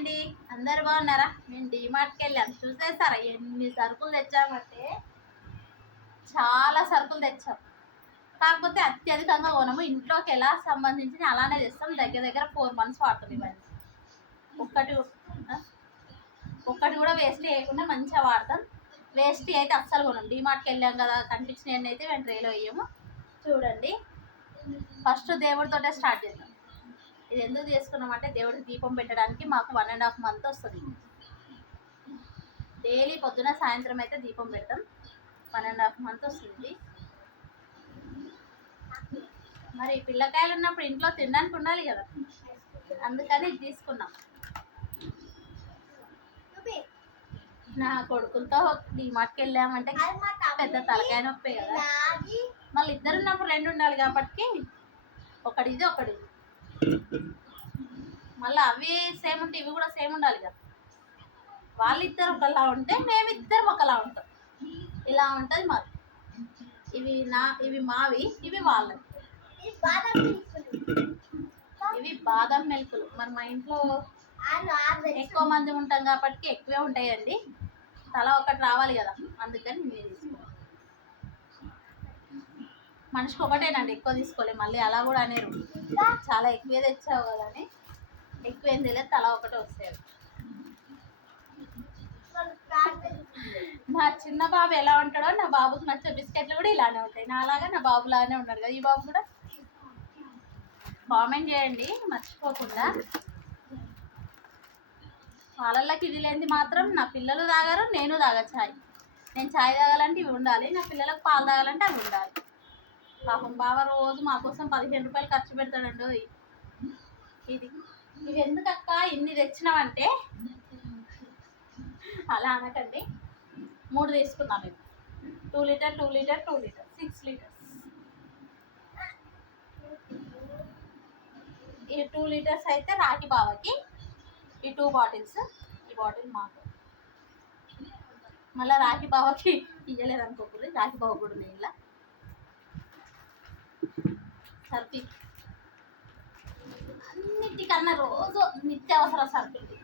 అండి అందరు బాగున్నారా? మేము డిమార్ట్కి వెళ్ళాం. చూసేసారా ఎన్ని సరుకులు తెచ్చామంటే? చాలా సరుకులు తెచ్చాం. కాకపోతే అత్యధికంగా కొనము ఇంట్లోకి ఎలా సంబంధించి అలానే తెస్తాం. దగ్గర దగ్గర ఫోర్ మంత్స్ వాడుతుంది ఇవన్నీ ఒక్కటి ఒక్కటి కూడా వేస్ట్ చేయకుండా మంచిగా వాడతాం. వేస్ట్ అయితే అస్సలు కొనం. డిమార్ట్కి వెళ్ళాం కదా కనిపించినవి అయితే మేము ట్రైలో వేయము. చూడండి. ఫస్ట్ దేవుడితోటే స్టార్ట్ చేద్దాం. ఇది ఎందుకు చేసుకున్నామంటే దేవుడికి దీపం పెట్టడానికి మాకు వన్ అండ్ హాఫ్ మంత్ వస్తుంది. డైలీ పొద్దున సాయంత్రం అయితే దీపం పెడతాం వన్ అండ్ హాఫ్ మంత్ వస్తుంది. మరి పిల్లకాయలు ఉన్నప్పుడు ఇంట్లో తినడానికి ఉండాలి కదా. అందుకని ఇది తీసుకున్నాం. నా కొడుకులతో డిమార్ట్కి వెళ్ళామంటే పెద్ద తలకాయ నొప్పి కదా. మళ్ళీ ఇద్దరు ఉన్నప్పుడు రెండు ఉండాలి కాబట్టి ఒకటి ఇది ఒకటి ఇది. మళ్ళీ అవి సేమ్ ఉంటే ఇవి కూడా సేమ్ ఉండాలి కదా. వాళ్ళిద్దరు ఒకలా ఉంటే మేమిద్దరం ఒకలా ఉంటాం. ఇలా ఉంటుంది మాది. ఇవి నా ఇవి మావి ఇవి వాళ్ళవి. ఇవి బాదం మెల్కులు. మరి మా ఇంట్లో ఎక్కువ మంది ఉంటాం కాబట్టి ఎక్కువే ఉంటాయండి. తల ఒకటి రావాలి కదా అందుకని నేను మనిషికి ఒకటేనండి ఎక్కువ తీసుకోలే. మళ్ళీ అలా కూడా అనేరు. చాలా ఎక్కువే తెచ్చావు కదా అని. ఎక్కువ ఏం తెలియదు తల ఒకటే వస్తాయి నా చిన్న బాబు ఎలా ఉంటాడో నా బాబుకి నచ్చే బిస్కెట్లు కూడా ఇలానే ఉంటాయి. నాలాగా నా బాబు లాగానే ఉన్నాడు కదా ఈ బాబు కూడా? కామెంట్ చేయండి మర్చిపోకుండా. వాళ్ళకి ఇది లేనిది మాత్రం నా పిల్లలు తాగారు నేను తాగా ఛాయ్. నేను ఛాయ్ తాగాలంటే ఇవి ఉండాలి నా పిల్లలకు పాలు తాగాలంటే అవి ఉండాలి. పాపం బావ రోజు మా కోసం పదిహేను రూపాయలు ఖర్చు పెడతాడండి ఇది ఇవి ఎందుకక్క? ఇన్ని తెచ్చినామంటే అలా అనకండి. మూడు తీసుకున్నాం మేము two litre two litre two litre six litres ఈ టూ లీటర్స్ అయితే రాగి బావకి ఈ టూ బాటిల్స్ ఈ బాటిల్ మాకు. మళ్ళీ రాగి బావకి ఇయ్యలేదు అనుకోకూడదు రాగి బావ కూడా నేను ఇలా సర్ది. అన్నిటికన్నా రోజు నిత్యావసర సరుకులు.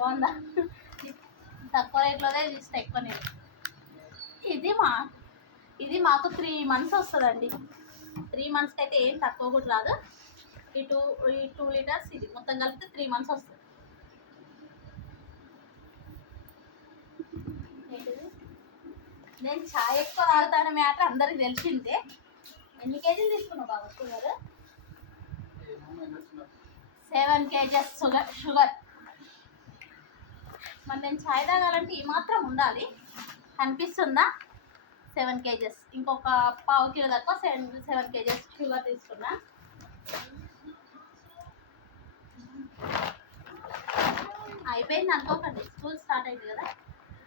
బాగుందా? తక్కువ రేట్లోనే తీస్తే ఎక్కువ నేను. ఇది మా ఇది మాకు త్రీ మంత్స్ వస్తుందండి. త్రీ మంత్స్కి అయితే ఏం తక్కువ కూడా రాదు. ఈ టూ ఈ టూ లీటర్స్ ఇది మొత్తం కలిపితే త్రీ మంత్స్ వస్తుంది. నేను చాయ్ ఎక్కువ తాగుతాను మ్యాటర్ అందరికి తెలిసిందే. ఎన్ని కేజీలు తీసుకున్నావు బాబు sugar? Seven kgs sugar sugar. మరి నేను చాయ్ తాగాలంటే ఈ మాత్రం ఉండాలి. అనిపిస్తుందా? Seven kgs. ఇంకొక పావు కిలో తక్కువ సెవెన్ సెవెన్ కేజెస్ షుగర్ తీసుకున్నా. అయిపోయింది అనుకోకండి. స్కూల్ స్టార్ట్ అయింది కదా.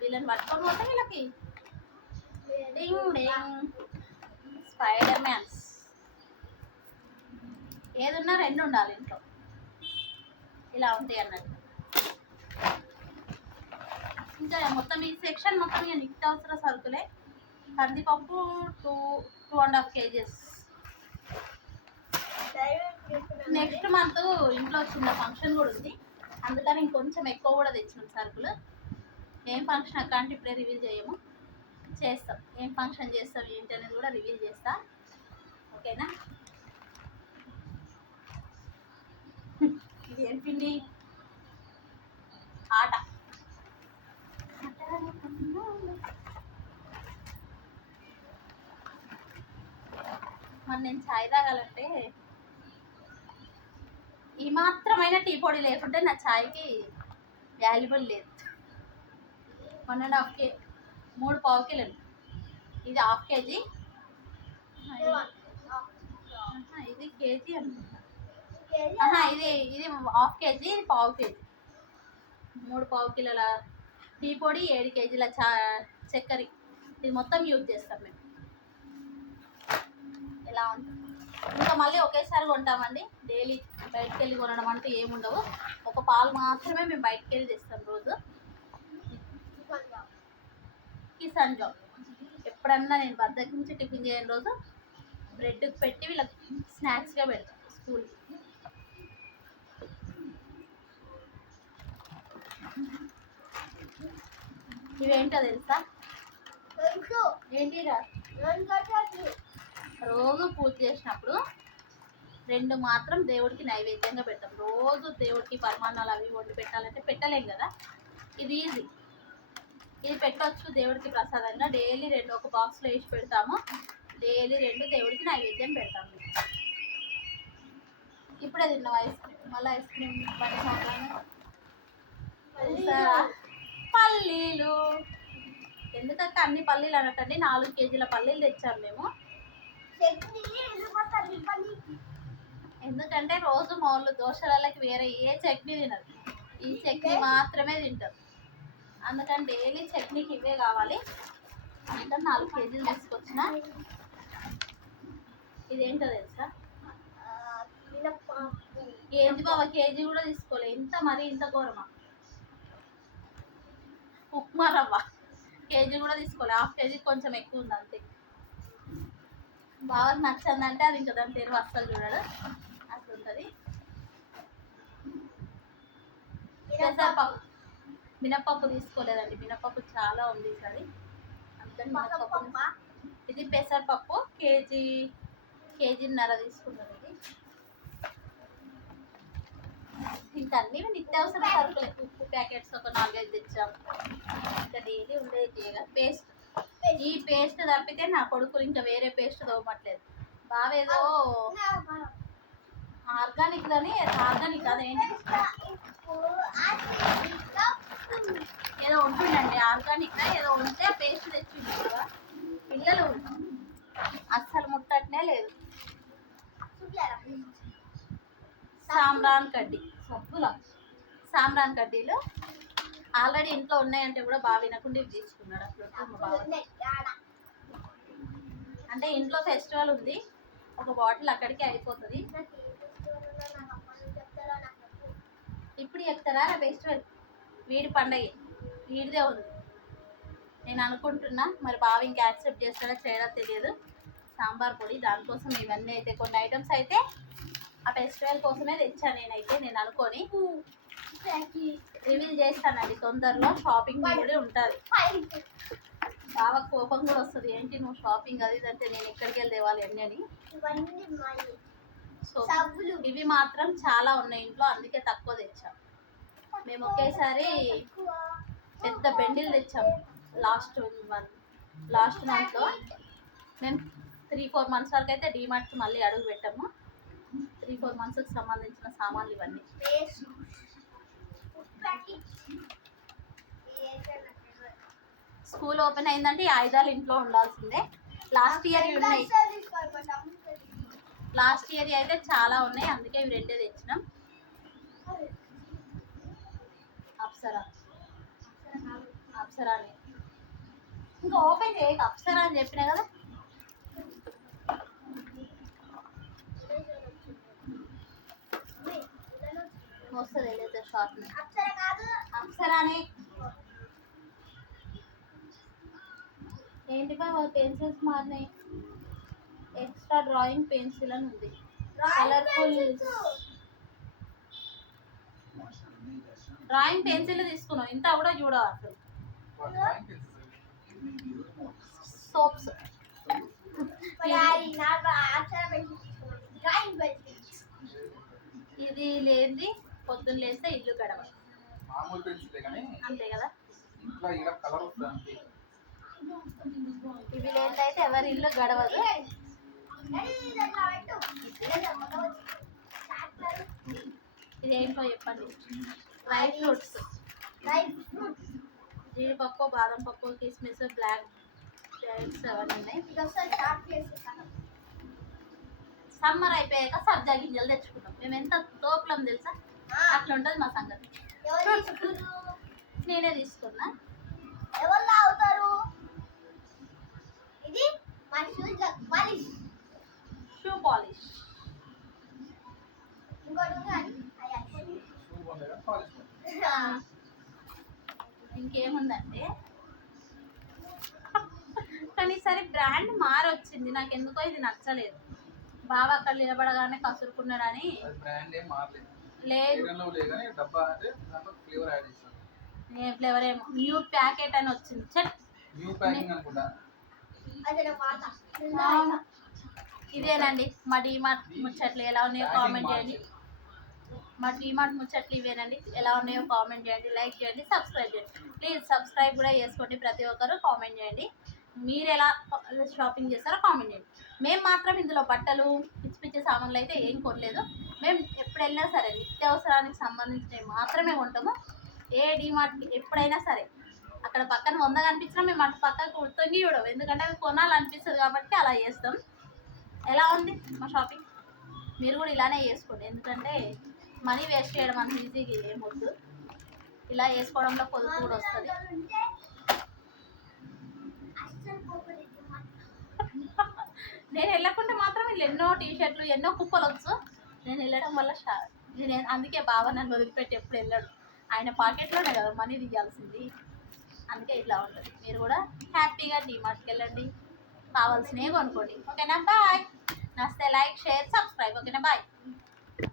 వీళ్ళని పట్టుకొని పోతే వీళ్ళకి డింగ్ డింగ్ స్పైడర్ మ్యాన్స్ ఏదున్నా రెండు ఉండాలి ఇంట్లో. ఇలా ఉంటాయి అన్నట్టు. ఇంకా మొత్తం ఈ సెక్షన్ మొత్తం ఇక నిత్యావసర సరుకులే. కందిపప్పు two two and half kgs. Next month ఇంట్లో చిన్న ఫంక్షన్ కూడా ఉంది. అందుకని ఇంకొంచెం ఎక్కువ కూడా తెచ్చినాం సరుకులు. ఏం ఫంక్షన్ అక్క అంటే ఇప్పుడే రివీల్ చేయము. చేస్తాం. ఏం ఫంక్షన్ చేస్తాం ఏంటి అనేది కూడా రివీల్ చేస్తా. ఓకేనా? ఇది ఏం పిండి? ఆట. మరి నేను చాయ్ తాగాలంటే ఈ మాత్రమైన టీ పొడి లేకుంటే నా చాయ్కి వాల్యుబుల్ లేదు. వన్ అండ్ హాఫ్ కే మూడు పావు కిలోలు. ఇది హాఫ్ కేజీ. ఇది కేజీ అనుకుంటా. ఇది ఇది హాఫ్ కేజీ ఇది పావు కేజీ. మూడు పావు కిలోల టీ పొడి ఏడు కేజీల చా చక్కెర. ఇది మొత్తం యూజ్ చేస్తాం మేము. ఇలా ఉంటుంది? ఇంకా మళ్ళీ ఒకేసారి కొంటామండి. డైలీ బయటకు వెళ్ళి కొనడం అంటూ ఏముండవు. ఒక పాలు మాత్రమే మేము బయటకు వెళ్ళి తెస్తాం రోజు. కిసాన్ జాబ్ ఎప్పుడన్నా నేను బద్దకించి టిఫిన్ చేయని రోజు బ్రెడ్ పెట్టి వీళ్ళకి స్నాక్స్గా పెడతాను స్కూల్. ఇవేంటో తెలుసా? రోజు పూజ చేసినప్పుడు రెండు మాత్రం దేవుడికి నైవేద్యంగా పెడతాం. రోజు దేవుడికి పరమాన్నాలు అవి వండి పెట్టాలంటే పెట్టలేం కదా? ఇది ఈజీ ఇది పెట్టొచ్చు దేవుడికి ప్రసాదంగా. డైలీ రెండు ఒక బాక్స్లో వేసి పెడతాము. డైలీ రెండు దేవుడికి నైవేద్యం పెడతాము. ఇప్పుడే తిన్నాం ఐస్ క్రీమ్? మళ్ళీ ఐస్ క్రీమ్ పల్లీలు. ఎందుకంటే అన్ని పల్లీలు అనకండి? నాలుగు కేజీల పల్లీలు తెచ్చాము మేము. ఎందుకంటే రోజు మామూలు దోశలకి వేరే ఏ చట్నీ తినరు. ఈ చట్నీ మాత్రమే తింటారు. అందుకని డైలీ చట్నీకి ఇవే కావాలి. అందుకని నాలుగు కేజీలు తీసుకొచ్చిన. ఇదేంటో తెలుసా? ఏంది బాబా కేజీ కూడా తీసుకోలే. ఇంత మరి ఇంత ఘోరమా? ఉప్మా రవ్వ. కేజీ కూడా తీసుకోలే. హాఫ్ కేజీ కొంచెం ఎక్కువ ఉంది అంతే. బాగా నచ్చిందంటే అది ఇంకా దాని తెరువు అస్సలు చూడడు. అట్లుంటుంది. పెసరపప్పు. మినపప్పు తీసుకోలేదండి. మినపప్పు చాలా ఉంది మినపప్పు ఇది పెసరపప్పు కేజీ కేజీన్నర తీసుకున్నది ఇది ఇంకా అన్ని నిత్యావసర సరుకులే. ఉప్పు ప్యాకెట్స్ ఒక నాలుగైదు తెచ్చాం. ఇంకా డైలీ ఉండేది పేస్ట్. ఈ పేస్ట్. తప్పితే నా కొడుకులు ఇంకా వేరే పేస్ట్ తోమట్లేదు. బావేదో ఆర్గానిక్ అని ఆర్గానిక్ అదేంటి ఏదో ఉంటుందండి ఆర్గానిక్ ఏదో ఉంటే పేస్ట్ తెచ్చింది కదా. పిల్లలు అస్సలు ముట్టట్నే లేదు. సాంబ్రాన్ కడ్డీ సబ్బుల? సాంబ్రాన్ కడ్డీలు ఆల్రెడీ ఇంట్లో ఉన్నాయంటే కూడా బాగా వినకుండా ఇవి తీసుకున్నాడు అసలు అంటే ఇంట్లో ఫెస్టివల్ ఉంది ఒక బాటిల్ అక్కడికే అయిపోతుంది. ఇప్పుడు చెప్తారా? నా ఫెస్టివల్ వీడి పండగ. వీడిదే ఉంది. నేను అనుకుంటున్నా మరి బావ ఇంకా యాక్సెప్ట్ చేస్తాడో చేయడో తెలియదు. సాంబార్ పొడి దానికోసం ఇవన్నీ అయితే కొన్ని ఐటమ్స్ అయితే ఆ ఫెస్టివల్ కోసమే తెచ్చాను నేనైతే నేను అనుకొని. రివీల్ చేస్తానండి తొందరలో. షాపింగ్ కూడా ఉంటుంది. బాగా కోపం కూడా వస్తుంది. ఏంటి నువ్వు షాపింగ్ అది అంటే నేను ఎక్కడికి వెళ్ళి తేవాలి అన్నీ అని సో ఇవి మాత్రం చాలా ఉన్నాయి ఇంట్లో అందుకే తక్కువ తెచ్చాం. మేము ఒకేసారి పెద్ద బెండిల్ తెచ్చాం. లాస్ట్ వన్ లాస్ట్ మంత్లో మేము త్రీ ఫోర్ మంత్స్ వరకు అయితే డిమార్ట్కి మళ్ళీ అడుగు పెట్టాము. త్రీ ఫోర్ మంత్స్కి సంబంధించిన సామాన్లు ఇవన్నీ. స్కూల్ ఓపెన్ అయిందంటే ఈ ఆయుధాలు ఇంట్లో ఉండాల్సిందే. లాస్ట్ ఇయర్ ఉన్నాయి. లాస్ట్ ఇయర్ అయితే చాలా ఉన్నాయి అందుకే ఇవి రెండే తెచ్చినాం. అప్సరా. అప్సరాని. ఇంకా ఓపెన్ చేయక అప్సరా అని చెప్పినా కదా? వస్తుంది ఏదైతే షార్ట్ అప్సరానే. ఏంటి బా పెన్సిల్స్ మారినాయి. ఎక్స్ట్రా డ్రాయింగ్ పెన్సిల్ అని ఉంది. కలర్ఫుల్ డ్రాయింగ్ పెన్సిల్ తీసుకున్నాం. ఇంత కూడా చూడవు అసలు. సోప్స్ ఇది లేనిది పొద్దున్న లేస్తే ఇల్లు గడవ. అంతే కదా? ఇవి లేనిదైతే ఎవరి ఇల్లు గడవదు. ఇది ఏంటో చెప్పండి డ్రై ఫ్రూట్స్ జీడిపప్పు బాదం పప్పు కిస్మిస్ బ్లాక్ డేట్స్ అవన్నీ ఉన్నాయి సమ్మర్ అయిపోయాక సబ్జా గింజలు తెచ్చుకున్నాం మేము ఎంత తోపులం తెలుసా అట్లా ఉంటుంది మా సంగతి నేనే తీసుకున్నా ఎవరు తాగుతారు ఇది మనిషి. పాలిష్. ఇంకేముందంటే కానీ సరే బ్రాండ్ మారొచ్చింది. నాకు ఎందుకో ఇది నచ్చలేదు. బావ అక్కడ నిలబడగానే కసురుకున్నాడని. లేదు. ఫ్లేవర్ యాడ్ చేస్తాను ఏ ఫ్లేవర్ ఏమో. న్యూ ప్యాకెట్ అని వచ్చింది. చెట్ న్యూ ప్యాకింగ్ అనుకుంటా. అదే నా మాట. అవును. ఇదేనండి. మా డీమార్ట్ ముచ్చట్లు ఎలా ఉన్నాయో కామెంట్ చేయండి. మా డీమార్ట్ ముచ్చట్లు ఇవేనండి. ఎలా ఉన్నాయో కామెంట్ చేయండి. లైక్ చేయండి. సబ్స్క్రైబ్ చేయండి. ప్లీజ్ సబ్స్క్రైబ్ కూడా చేసుకోండి ప్రతి ఒక్కరు. కామెంట్ చేయండి. మీరు ఎలా షాపింగ్ చేస్తారో కామెంట్ చేయండి. మేము మాత్రం ఇందులో బట్టలు పిచ్చి పిచ్చి సామాన్లు అయితే ఏం కొనలేదు. మేము ఎప్పుడు వెళ్ళినా సరే నిత్యావసరానికి సంబంధించినవి మాత్రమే కొంటాము. ఏ డిమార్ట్కి ఎప్పుడైనా సరే అక్కడ పక్కన వంద కనిపించినా మేము అటు పక్కకు కుడుతుంది చూడవు ఎందుకంటే అవి కొనాలనిపిస్తుంది కాబట్టి అలా చేస్తాం. ఎలా ఉంది మా షాపింగ్? మీరు కూడా ఇలానే చేసుకోండి. ఎందుకంటే మనీ వేస్ట్ చేయడం అంత ఈజీగా ఏమొద్దు ఇలా వేసుకోవడంలో పొదుపు కూడా వస్తుంది. నేను వెళ్ళకుండా మాత్రం వీళ్ళు ఎన్నో టీ షర్ట్లు ఎన్నో కుప్పలు వచ్చు. నేను వెళ్ళడం వల్ల షా నేను అందుకే బావ నన్ను వదిలిపెట్టి ఎప్పుడు వెళ్ళాడు. ఆయన పాకెట్లోనే కదా మనీ తీయాల్సింది. అందుకే ఇట్లా ఉంటుంది. మీరు కూడా హ్యాపీగా డీమార్ట్కి వెళ్ళండి. కావాల్సినవి కొనుక్కోండి. ఓకేనా? బాయ్. నస్తే లైక్ షేర్ సబ్స్క్రైబ్. ఓకేనా? బాయ్.